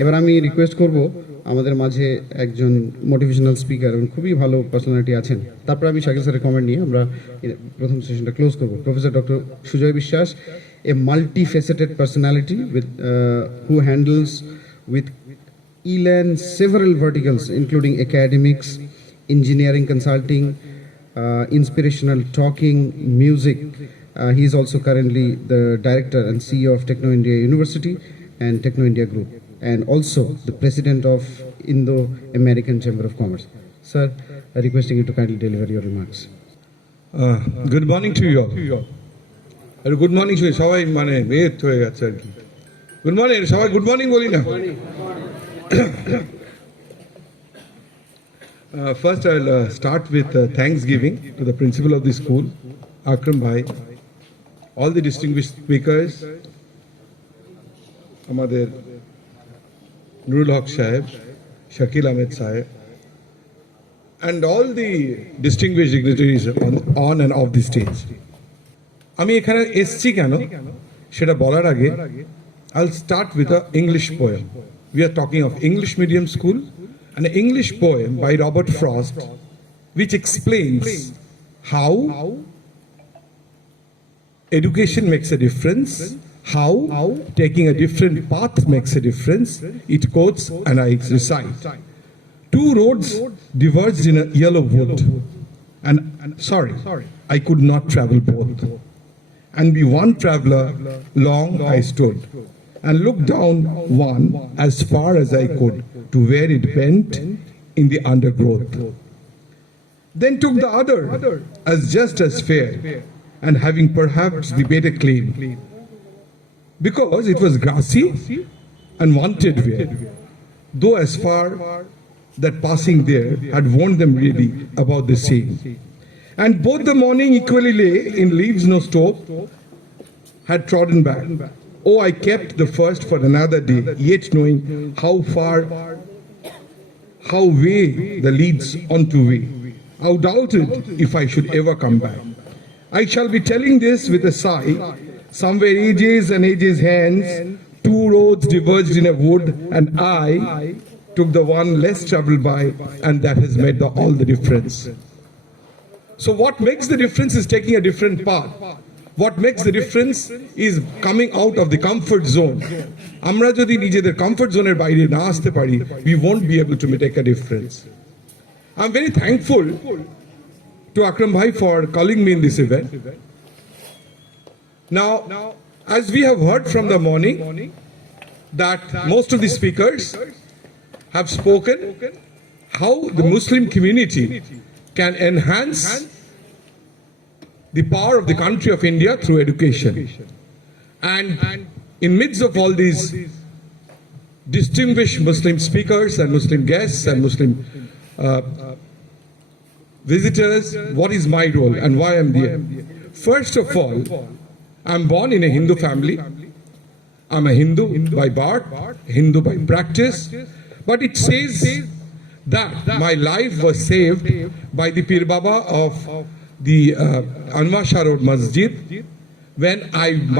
এবার আমি রিকোয়েস্ট করব আমাদের মাঝে একজন মোটিভেশনাল স্পিকার এবং খুবই ভালো পার্সোনালিটি আছেন, তারপর আমি শাকিল স্যারের কমেন্ট নিয়ে আমরা প্রথম সেশনটা ক্লোজ করব। প্রফেসর ডক্টর সুজয় বিশ্বাস, এ মাল্টি-ফেসেটেড personality who handles with elan several verticals including academics, engineering consulting, inspirational talking, music. He is also currently the director and CEO of Techno India University and Techno India Group, and also the president of Indo-American Chamber of Commerce. Sir, requesting you to kindly deliver your remarks. Good morning to you all. Good morning to you. সবাই মানে মেয়ের হয়ে গেছে আর কি। Good morning, সবাই good morning বলি না। First, I'll start with thanksgiving to the principal of the school, Akram Bhai, all the distinguished speakers, আমাদের নুরুল হক সাহেব, শাকিল আহমেদ সাহেব, and all the distinguished dignitaries on and off the stage. আমি এখানে এসছি কেন সেটা বলার আগে I'll start with an English poem. We are talking of English medium school, an English poem by Robert Frost, which explains how education makes a difference, how taking a different path makes a difference. It quotes, and I recite: two roads diverged in a yellow wood, and sorry, I could not travel both. And be one traveler, long I stood, and looked down one as far as I could to where it bent in the undergrowth. Then took the other as just as fair, and having perhaps the better claim, because it was grassy and wanted wear, though as far that passing there had warned them really about the same. And both the morning equally lay in leaves no stove had trodden back. Oh, I kept the first for another day, yet knowing how way the leads on to way. How doubted if I should ever come back. I shall be telling this with a sigh. Somewhere ages and ages hence, two roads diverged in a wood, and I took the one less traveled by, and that has made all the difference. So what makes the difference is taking a different path. What makes the difference is coming out of the comfort zone. আমরা যদি নিজেদের comfort zone এর বাইরে না আসতে পারি, we won't be able to make a difference. I'm very thankful to Akram Bhai for calling me in this event. Now, as we have heard from the morning, that most of the speakers have spoken how the Muslim community can enhance the power of the country of India through education. And in midst of all these distinguished Muslim speakers and Muslim guests and Muslim visitors, what is my role and why I'm there? First of all, I'm born in a Hindu family. I'm a Hindu by birth, Hindu by practice, but it says that my life was saved by the Pir Baba of the Anwar Shah Road Masjid, when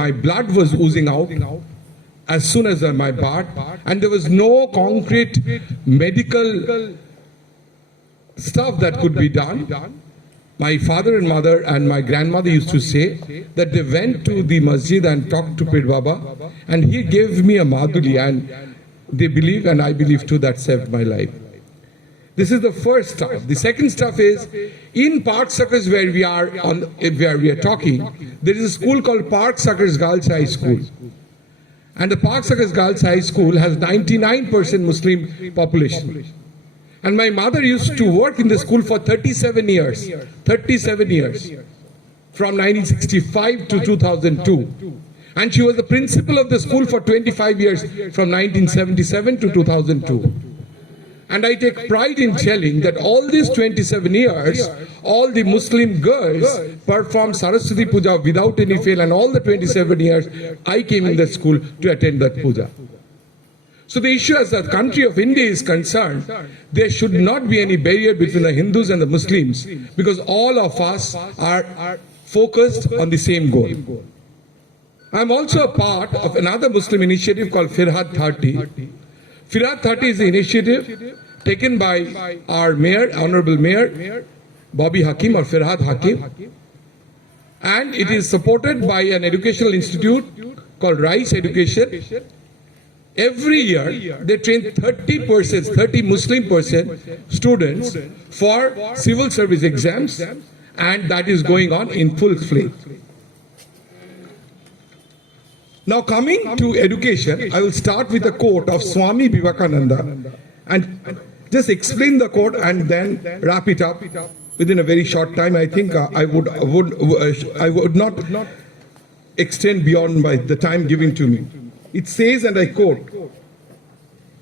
my blood was oozing out as soon as my birth, and there was no concrete medical stuff that could be done. My father and mother and my grandmother used to say that they went to the masjid and talked to Pir Baba, and he gave me a madhuri, and they believe, and I believe too, that saved my life. This is the first stuff. The second stuff is, in Park Suckers where we are talking, there is a school called Park Suckers Girls High School. And the Park Suckers Girls High School has 99% Muslim population. And my mother used to work in the school for 37 years. 37 years. From 1965 to 2002. And she was the principal of the school for 25 years, from 1977 to 2002. And I take pride in telling that all these 27 years, all the Muslim girls performed Saraswati Puja without any fail, and all the 27 years I came in that school to attend that puja. So the issue as the country of India is concerned, there should not be any barrier between the Hindus and the Muslims, because all of us are focused on the same goal. I'm also a part of another Muslim initiative called Firhat 30, Firat 30 is the initiative taken by our mayor, Honorable Mayor, Bobby Hakim or Firhat Hakim. And it is supported by an educational institute called Rice Education. Every year, they train 30 Muslim students for civil service exams, and that is going on in full swing. Now, coming to education, I will start with a quote of Swami Vivekananda and just explain the quote and then wrap it up within a very short time. I think I would not extend beyond the time given to me. It says, and I quote,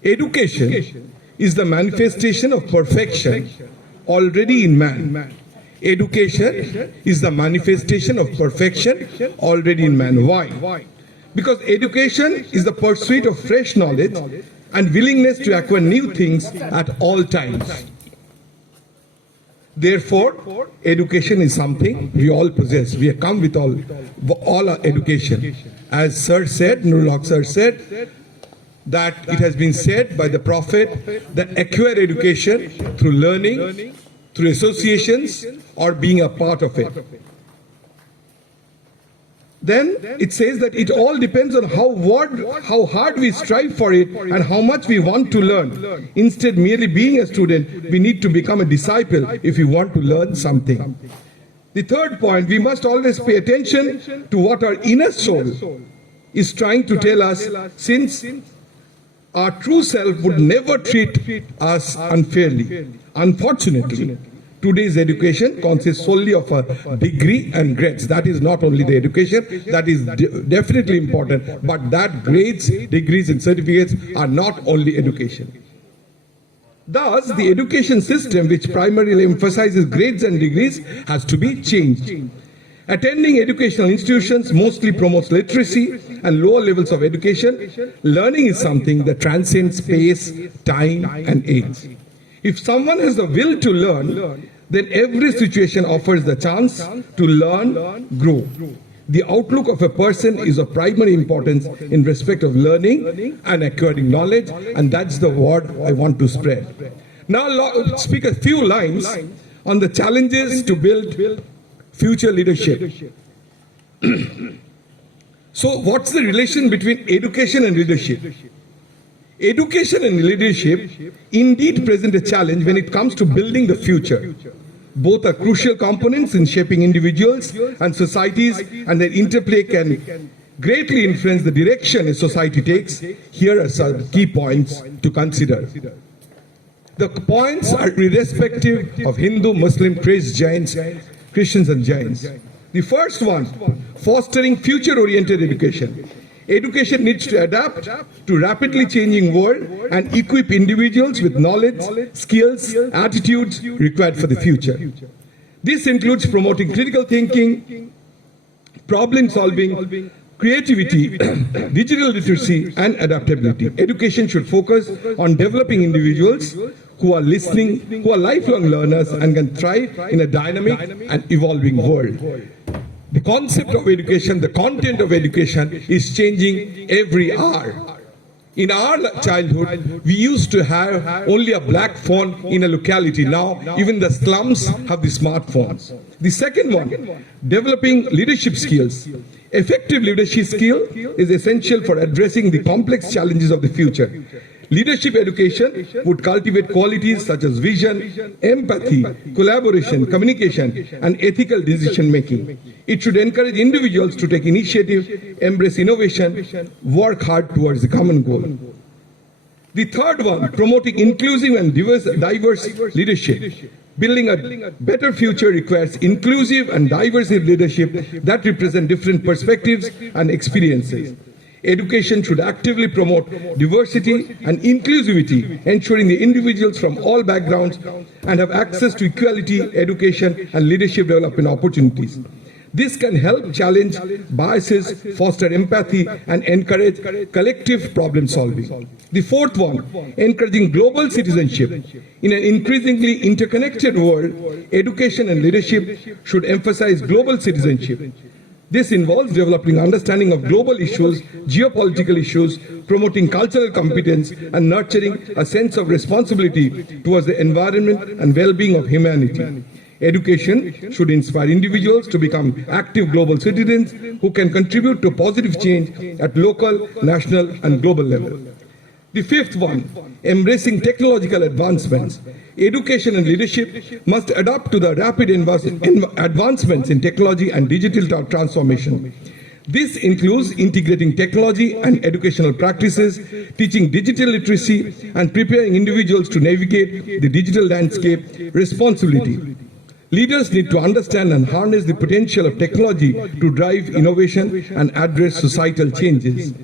"Education is the manifestation of perfection already in man." Education is the manifestation of perfection already in man. Why? Because education is the pursuit of fresh knowledge and willingness to acquire new things at all times. Therefore, education is something we all possess. We have come with all our education. As Sir said, Nurul Haq Sir said, that it has been said by the Prophet that acquire education through learning, through associations, or being a part of it. Then it says that it all depends on how hard we strive for it and how much we want to learn. Instead, merely being a student, we need to become a disciple if we want to learn something. The third point, we must always pay attention to what our inner soul is trying to tell us, since our true self would never treat us unfairly. Unfortunately, today's education consists solely of a degree and grades. That is not only the education, that is definitely important, but that grades, degrees and certificates are not only education. Thus, the education system, which primarily emphasizes grades and degrees, has to be changed. Attending educational institutions mostly promotes literacy and lower levels of education. Learning is something that transcends space, time, and age. If someone has the will to learn, then every situation offers the chance to learn, grow. The outlook of a person is of primary importance in respect of learning and acquiring knowledge, and that's the word I want to spread. Now, speak a few lines on the challenges to build future leadership. So, what's the relation between education and leadership? Education and leadership indeed present a challenge when it comes to building the future. Both are crucial components in shaping individuals and societies, and their interplay can greatly influence the direction a society takes. Here are some key points to consider. The points are irrespective of Hindu, Muslim, Christians and Jains. The first one, fostering future-oriented education. Education needs to adapt to rapidly changing world and equip individuals with knowledge, skills, attitudes required for the future. This includes promoting critical thinking, problem solving, creativity, digital literacy, and adaptability. Education should focus on developing individuals who are lifelong learners and can thrive in a dynamic and evolving world. The concept of education, the content of education is changing every hour. In our childhood, we used to have only a black phone in a locality. Now, even the slums have the smartphones. The second one, developing leadership skills. Effective leadership skill is essential for addressing the complex challenges of the future. Leadership education would cultivate qualities such as vision, empathy, collaboration, communication, and ethical decision making. It should encourage individuals to take initiative, embrace innovation, work hard towards the common goal. The third one, promoting inclusive and diverse leadership. Building a better future requires inclusive and diverse leadership that represent different perspectives and experiences. Education should actively promote diversity and inclusivity, ensuring the individuals from all backgrounds and have access to equality, education, and leadership development opportunities. This can help challenge biases, foster empathy, and encourage collective problem solving. The fourth one, encouraging global citizenship. In an increasingly interconnected world, education and leadership should emphasize global citizenship. This involves developing understanding of global issues, geopolitical issues, promoting cultural competence, and nurturing a sense of responsibility towards the environment and well-being of humanity. Education should inspire individuals to become active global citizens who can contribute to positive change at local, national, and global level. The fifth one, embracing technological advancements. Education and leadership must adapt to the rapid advancements in technology and digital transformation. This includes integrating technology and educational practices, teaching digital literacy, and preparing individuals to navigate the digital landscape responsibly. Leaders need to understand and harness the potential of technology to drive innovation and address societal changes.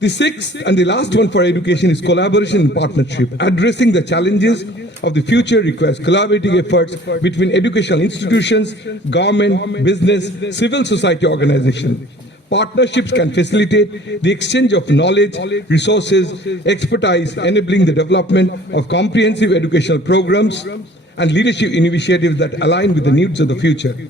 The sixth and the last one for education is collaboration and partnership. Addressing the challenges of the future requires collaborating efforts between educational institutions, government, business, civil society organizations. Partnerships can facilitate the exchange of knowledge, resources, expertise, enabling the development of comprehensive educational programs and leadership initiatives that align with the needs of the future.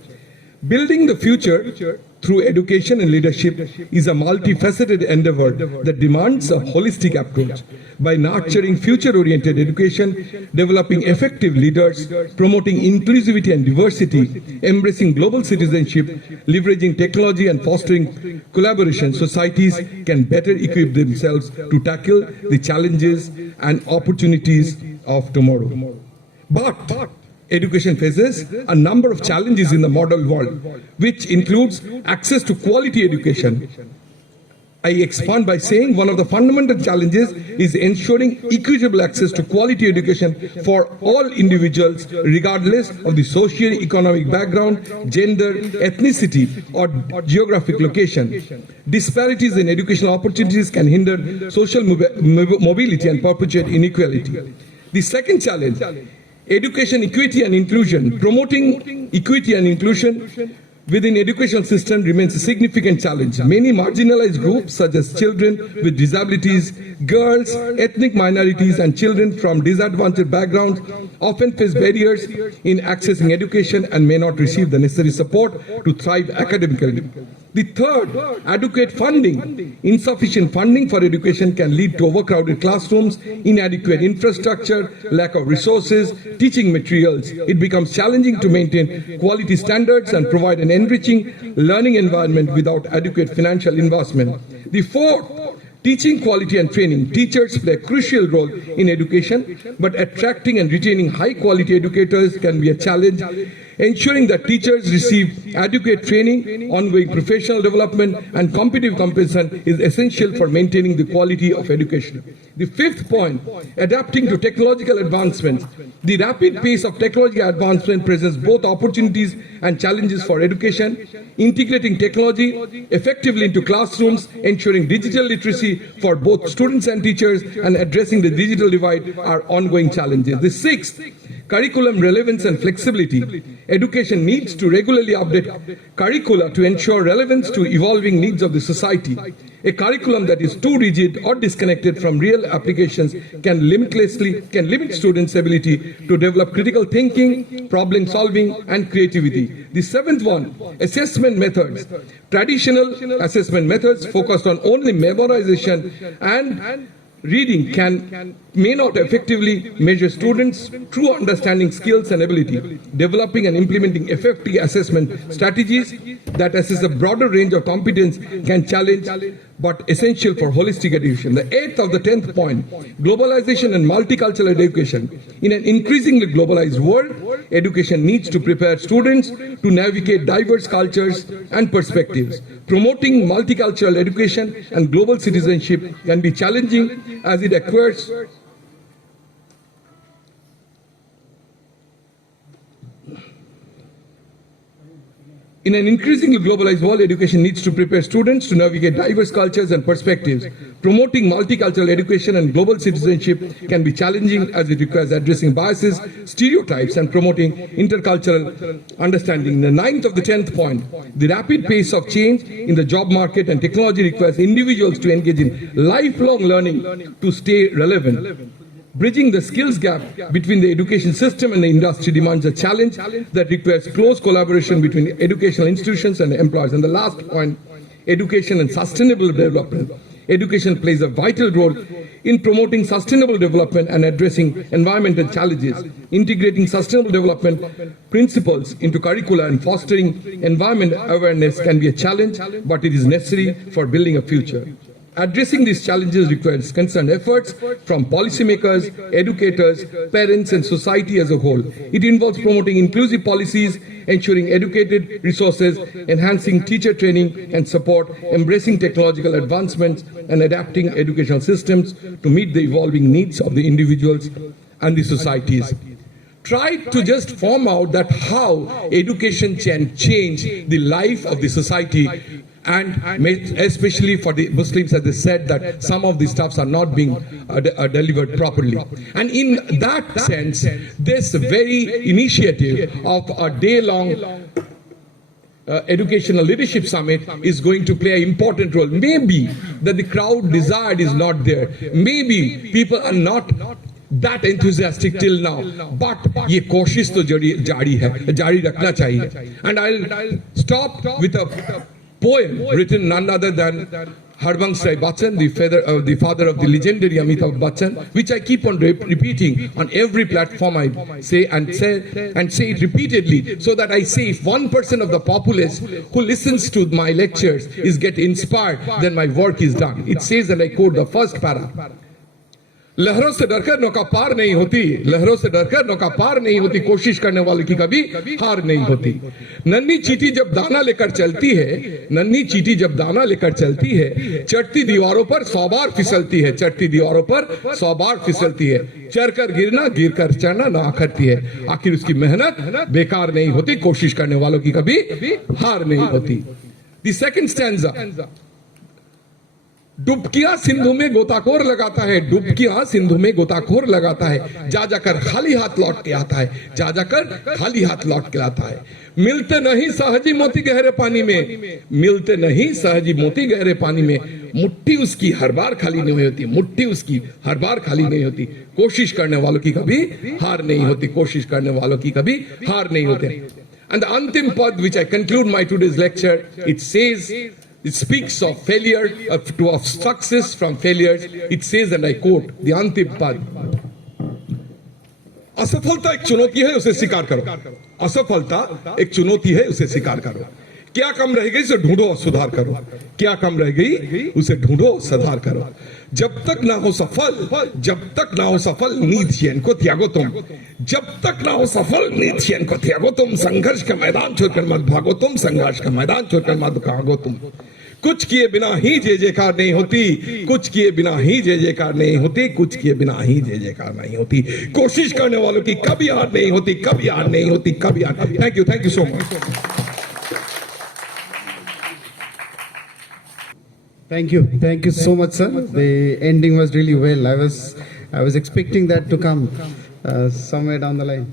Building the future through education and leadership is a multifaceted endeavor that demands a holistic approach. By nurturing future-oriented education, developing effective leaders, promoting inclusivity and diversity, embracing global citizenship, leveraging technology and fostering collaboration, societies can better equip themselves to tackle the challenges and opportunities of tomorrow. But education faces a number of challenges in the modern world, which includes access to quality education. I expand by saying one of the fundamental challenges is ensuring equitable access to quality education for all individuals, regardless of the socio-economic background, gender, ethnicity, or geographic location. Disparities in educational opportunities can hinder social mobility and perpetuate inequality. The second challenge, education equity and inclusion. Promoting equity and inclusion within educational system remains a significant challenge. Many marginalized groups such as children with disabilities, girls, ethnic minorities and children from disadvantaged backgrounds often face barriers in accessing education and may not receive the necessary support to thrive academically. The third, adequate funding. Insufficient funding for education can lead to overcrowded classrooms, inadequate infrastructure, lack of resources, teaching materials. It becomes challenging to maintain quality standards and provide an enriching learning environment without adequate financial investment. The fourth, teaching quality and training. Teachers play a crucial role in education, but attracting and retaining high-quality educators can be a challenge. Ensuring that teachers receive adequate training, ongoing professional development, and competitive compensation is essential for maintaining the quality of education. The fifth point, adapting to technological advancements. The rapid pace of technological advancement presents both opportunities and challenges for education. Integrating technology effectively into classrooms, ensuring digital literacy for both students and teachers, and addressing the digital divide are ongoing challenges. The sixth, curriculum relevance and flexibility. Education needs to regularly update curricula to ensure relevance to evolving needs of the society. A curriculum that is too rigid or disconnected from real applications can limit students' ability to develop critical thinking, problem solving, and creativity. The seventh one, assessment methods. Traditional assessment methods focused on only memorization and reading may not effectively measure students' true understanding skills and ability. Developing and implementing effective assessment strategies that assess a broader range of competence can challenge but essential for holistic education. The eighth of the 10th point, globalization and multicultural education. In an increasingly globalized world, education needs to prepare students to navigate diverse cultures and perspectives. Promoting multicultural education and global citizenship can be challenging as it acquires in an increasingly globalized world, education needs to prepare students to navigate diverse cultures and perspectives. Promoting multicultural education and global citizenship can be challenging as it requires addressing biases, stereotypes, and promoting intercultural understanding. The ninth of the 10th point, the rapid pace of change in the job market and technology requires individuals to engage in lifelong learning to stay relevant. Bridging the skills gap between the education system and the industry demands a challenge that requires close collaboration between educational institutions and employers. And the last point, education and sustainable development. Education plays a vital role in promoting sustainable development and addressing environmental challenges. Integrating sustainable development principles into curricula and fostering environment awareness can be a challenge, but it is necessary for building a future. Addressing these challenges requires concerned efforts from policymakers, educators, parents, and society as a whole. It involves promoting inclusive policies, ensuring educated resources, enhancing teacher training and support, embracing technological advancements, and adapting educational systems to meet the evolving needs of the individuals and the societies. Try to just form out that how education can change the life of the society, and especially for the Muslims, as they said, that some of these stuffs are not being delivered properly. And in that sense, this very initiative of a day-long educational leadership summit is going to play an important role. Maybe that the crowd desired is not there. Maybe people are not that enthusiastic till now, but ये कोशिश तो जारी है, जारी रखना चाहिए. And I'll stop with a poem written none other than Harvansh Rai Bachchan, the father of the legendary Amitabh Bachchan, which I keep on repeating on every platform I say it repeatedly, so that I say if 1% of the populace who listens to my lectures is get inspired, then my work is done. It says, and I quote the first para, लहरों से डरकर नौका पार नहीं होती, लहरों से डरकर नौका पार नहीं होती, कोशिश करने वालों की कभी हार नहीं होती. नन्ही चींटी जब दाना लेकर चलती है, नन्ही चींटी जब दाना लेकर चलती है, चढ़ती दीवारों पर 100 बार फिसलती है, चढ़ती दीवारों पर 100 बार फिसलती है, चढ़कर गिरना, गिरकर चढ़ना ना करती है, आखिर उसकी मेहनत बेकार नहीं होती, कोशिश करने वालों की कभी हार नहीं होती. The second stanza, डुबकियां सिंधु में गोताखोर लगाता है, डुबकियां सिंधु में गोताखोर लगाता है, जा जाकर खाली हाथ लौट के आता है, जा जाकर खाली हाथ लौट के आता है. मिलते नहीं सहजी मोती गहरे पानी में, मिलते नहीं सहजी मोती गहरे पानी में, मुट्ठी उसकी हर बार खाली नहीं होती, मुट्ठी उसकी हर बार खाली नहीं होती, कोशिश करने वालों की कभी हार नहीं होती, कोशिश करने वालों की कभी हार नहीं होती. And the अंतिम पद, which I conclude my today's lecture, it says, it speaks of failure, of success from failures. It says, and I quote, the अंतिम पद, असफलता एक चुनौती है, उसे स्वीकार करो. असफलता एक चुनौती है, उसे स्वीकार करो. क्या कम रह गई उसे ढूंढो और सुधार करो. क्या कम रह गई उसे ढूंढो और सुधार करो. जब तक ना हो सफल, जब तक ना हो सफल, नींद चैन को त्यागो तुम. जब तक ना हो सफल, नींद चैन को त्यागो तुम. संघर्ष का मैदान छोड़कर मत भागो तुम, संघर्ष का मैदान छोड़कर मत भागो तुम. कुछ किए बिना ही जय जयकार नहीं होती, कुछ किए बिना ही जय जयकार नहीं होती, कुछ किए बिना ही जय जयकार नहीं होती. कोशिश करने वालों की कभी हार नहीं होती, कभी हार नहीं होती, कभी हार. Thank you so much. Thank you so much, sir. The ending was really well. I was expecting that to come somewhere down the line.